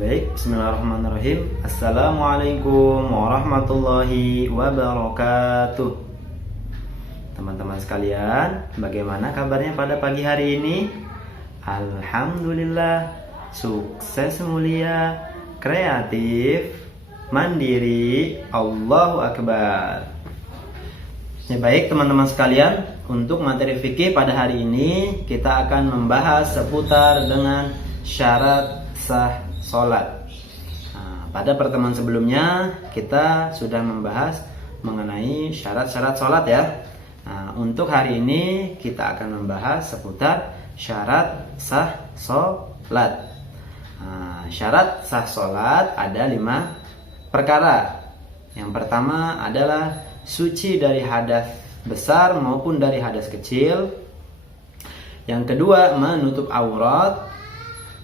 Baik, bismillahirrahmanirrahim. Assalamualaikum warahmatullahi wabarakatuh. Teman-teman sekalian, bagaimana kabarnya pada pagi hari ini? Alhamdulillah, sukses, mulia, kreatif, mandiri, Allahu Akbar. Ya, baik teman-teman sekalian, untuk materi fikih pada hari ini kita akan membahas seputar dengan syarat sah sholat. Pada pertemuan sebelumnya kita sudah membahas mengenai syarat-syarat sholat ya. Untuk hari ini kita akan membahas seputar syarat sah sholat. Syarat sah sholat ada 5 perkara. Yang pertama adalah suci dari hadas besar maupun dari hadas kecil. Yang kedua, menutup aurat.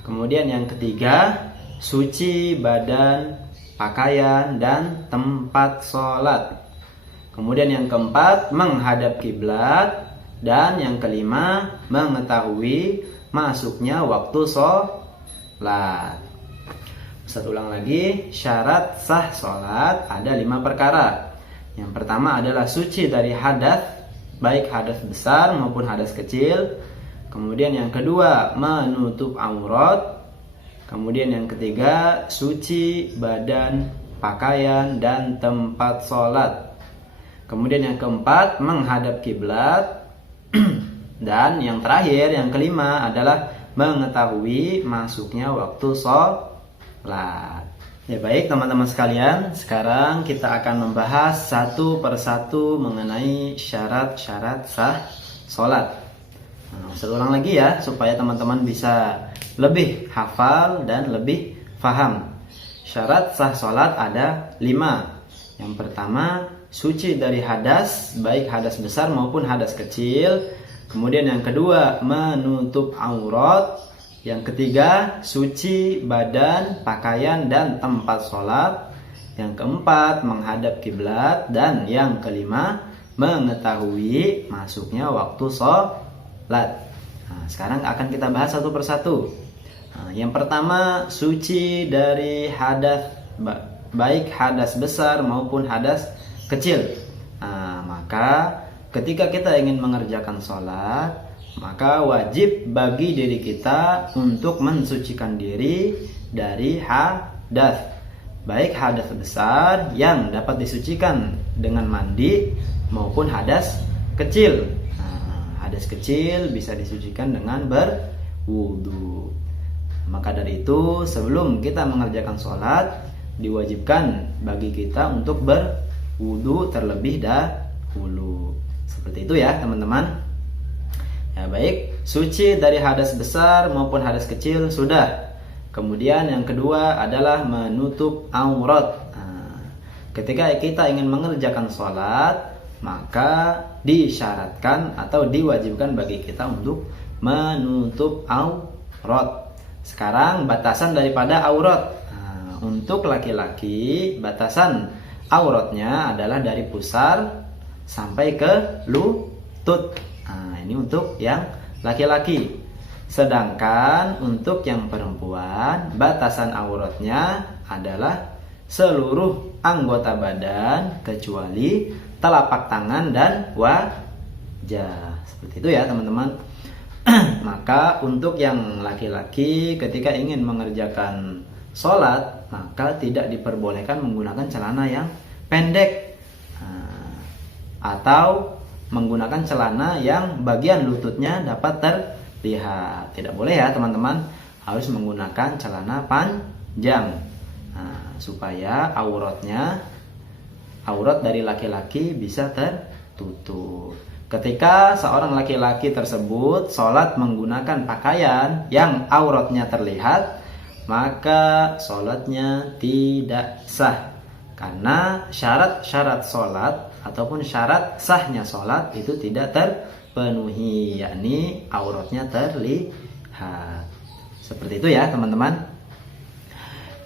Kemudian yang ketiga, suci badan, pakaian, dan tempat sholat. Kemudian yang keempat, menghadap kiblat. Dan yang kelima, mengetahui masuknya waktu sholat. Ustaz ulang lagi, syarat sah sholat ada 5 perkara. Yang pertama adalah suci dari hadas, baik hadas besar maupun hadas kecil. Kemudian yang kedua, menutup aurat. Kemudian yang ketiga, suci badan, pakaian, dan tempat sholat. Kemudian yang keempat, menghadap kiblat. Dan yang terakhir, yang kelima adalah mengetahui masuknya waktu sholat. Ya baik teman-teman sekalian, sekarang kita akan membahas satu persatu mengenai syarat-syarat sah sholat. Ustaz ulang lagi ya, supaya teman-teman bisa lebih hafal dan lebih faham. Syarat sah sholat ada 5. Yang pertama, suci dari hadas, baik hadas besar maupun hadas kecil. Kemudian yang kedua, menutup aurat. Yang ketiga, suci badan, pakaian, dan tempat sholat. Yang keempat, menghadap kiblat. Dan yang kelima, mengetahui masuknya waktu sholat. Sekarang akan kita bahas satu persatu. Yang pertama, suci dari hadas, baik hadas besar maupun hadas kecil. Maka ketika kita ingin mengerjakan sholat, maka wajib bagi diri kita untuk mensucikan diri dari hadas, baik hadas besar yang dapat disucikan dengan mandi maupun hadas kecil. Hadas kecil bisa disucikan dengan berwudu. Maka dari itu, sebelum kita mengerjakan sholat, diwajibkan bagi kita untuk berwudu terlebih dahulu. Seperti itu ya teman-teman. Ya baik, suci dari hadas besar maupun hadas kecil sudah. Kemudian yang kedua adalah menutup aurat. Ketika kita ingin mengerjakan sholat, maka disyaratkan atau diwajibkan bagi kita untuk menutup aurat. Sekarang batasan daripada aurat. Untuk laki-laki, batasan auratnya adalah dari pusar sampai ke lutut. Ini untuk yang laki-laki. Sedangkan untuk yang perempuan, batasan auratnya adalah seluruh anggota badan kecuali telapak tangan dan wajah. Seperti itu ya teman-teman. Maka untuk yang laki-laki ketika ingin mengerjakan sholat, maka tidak diperbolehkan menggunakan celana yang pendek atau menggunakan celana yang bagian lututnya dapat terlihat. Tidak boleh ya teman-teman, harus menggunakan celana panjang supaya aurat dari laki-laki bisa tertutup. Ketika seorang laki-laki tersebut sholat menggunakan pakaian yang auratnya terlihat, maka sholatnya tidak sah. Karena syarat-syarat sholat ataupun syarat sahnya sholat itu tidak terpenuhi, yakni auratnya terlihat. Seperti itu ya teman-teman.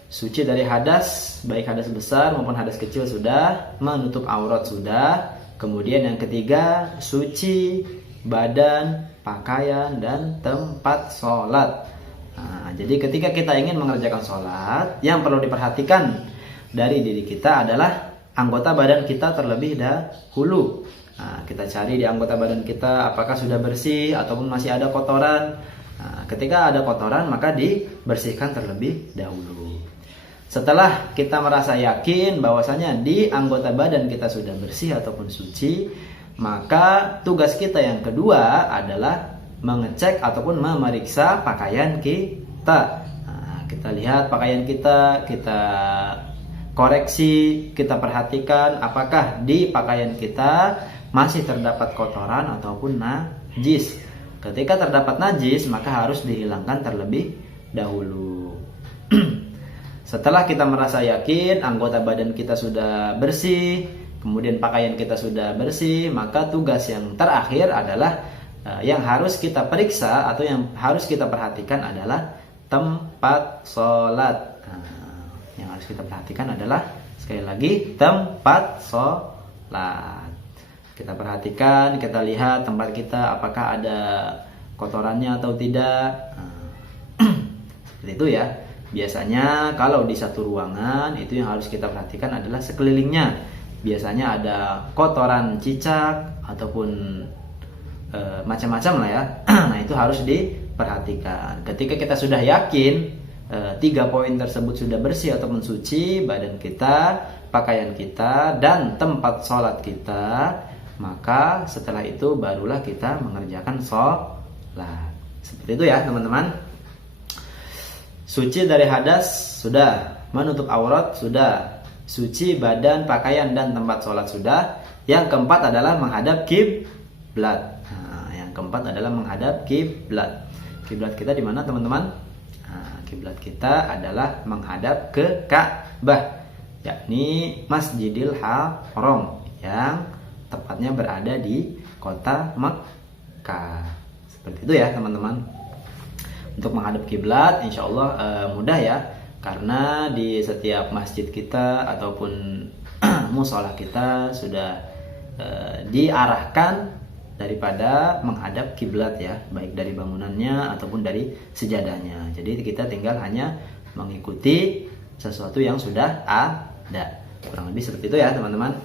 Suci dari hadas, baik hadas besar maupun hadas kecil sudah, menutup aurat sudah. Kemudian yang ketiga, suci badan, pakaian, dan tempat sholat. Nah, jadi ketika kita ingin mengerjakan sholat, yang perlu diperhatikan dari diri kita adalah anggota badan kita terlebih dahulu. Nah, kita cari di anggota badan kita apakah sudah bersih ataupun masih ada kotoran. Nah, ketika ada kotoran maka dibersihkan terlebih dahulu. Setelah kita merasa yakin bahwasanya di anggota badan kita sudah bersih ataupun suci, maka tugas kita yang kedua adalah mengecek ataupun memeriksa pakaian kita. Nah, kita lihat pakaian kita koreksi, kita perhatikan apakah di pakaian kita masih terdapat kotoran ataupun najis. Ketika terdapat najis, maka harus dihilangkan terlebih dahulu. Setelah kita merasa yakin anggota badan kita sudah bersih, kemudian pakaian kita sudah bersih, maka tugas yang terakhir adalah yang harus kita periksa atau yang harus kita perhatikan adalah tempat sholat. Yang harus kita perhatikan adalah sekali lagi tempat sholat. Kita perhatikan, kita lihat tempat kita apakah ada kotorannya atau tidak. Seperti itu ya. Biasanya kalau di satu ruangan itu yang harus kita perhatikan adalah sekelilingnya. Biasanya ada kotoran cicak ataupun macam-macam lah ya. Nah, itu harus diperhatikan. Ketika kita sudah yakin 3 poin tersebut sudah bersih ataupun suci, badan kita, pakaian kita, dan tempat sholat kita, maka setelah itu barulah kita mengerjakan sholat. Seperti itu ya teman-teman. Suci dari hadas sudah, menutup aurat sudah, suci badan, pakaian, dan tempat sholat sudah. Yang keempat adalah menghadap kiblat. Nah, yang keempat adalah menghadap kiblat. Kiblat kita di mana teman-teman? Nah, kiblat kita adalah menghadap ke Ka'bah, yakni Masjidil Haram yang tepatnya berada di kota Mekkah. Seperti itu ya teman-teman. Untuk menghadap kiblat insya Allah mudah ya, karena di setiap masjid kita ataupun musola kita sudah diarahkan daripada menghadap kiblat ya, baik dari bangunannya ataupun dari sejadahnya. Jadi kita tinggal hanya mengikuti sesuatu yang sudah ada. Kurang lebih seperti itu ya teman-teman.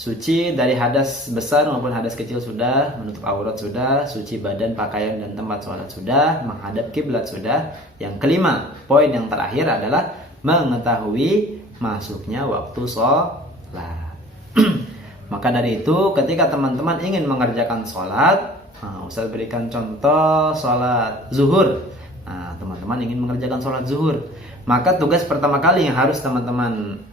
Suci dari hadas besar maupun hadas kecil sudah, menutup aurat sudah, suci badan, pakaian, dan tempat sholat sudah, menghadap kiblat sudah. Yang kelima, poin yang terakhir adalah mengetahui masuknya waktu sholat. Maka dari itu ketika teman-teman ingin mengerjakan sholat, Ustaz berikan contoh sholat zuhur. Nah, teman-teman ingin mengerjakan sholat zuhur, maka tugas pertama kali yang harus teman-teman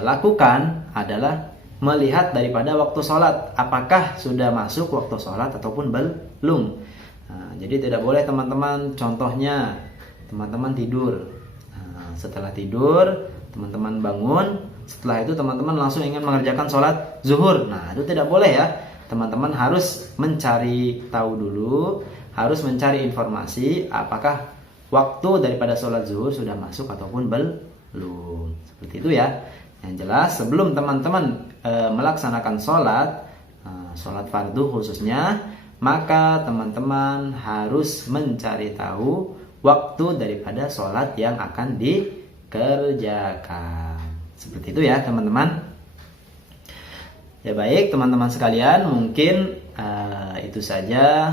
lakukan adalah melihat daripada waktu sholat, apakah sudah masuk waktu sholat ataupun belum. Nah, jadi tidak boleh teman-teman, contohnya teman-teman tidur. Nah, setelah tidur teman-teman bangun, setelah itu teman-teman langsung ingin mengerjakan sholat zuhur. Nah, itu tidak boleh ya. Teman-teman harus mencari tahu dulu, harus mencari informasi apakah waktu daripada sholat zuhur sudah masuk ataupun belum. Seperti itu ya. Yang jelas sebelum teman-teman melaksanakan sholat fardu khususnya, maka teman-teman harus mencari tahu waktu daripada sholat yang akan dikerjakan. Seperti itu ya teman-teman. Ya baik teman-teman sekalian, mungkin itu saja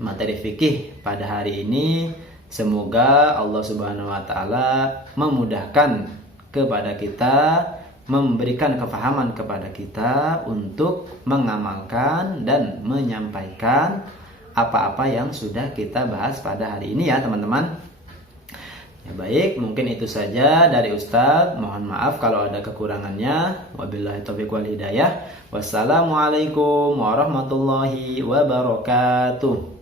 materi fikih pada hari ini. Semoga Allah Subhanahu wa taala memudahkan kepada kita, memberikan kefahaman kepada kita untuk mengamalkan dan menyampaikan apa-apa yang sudah kita bahas pada hari ini ya teman-teman. Ya baik, mungkin itu saja dari Ustadz. Mohon maaf kalau ada kekurangannya. Wabillahi taufiq wal hidayah. Wassalamualaikum warahmatullahi wabarakatuh.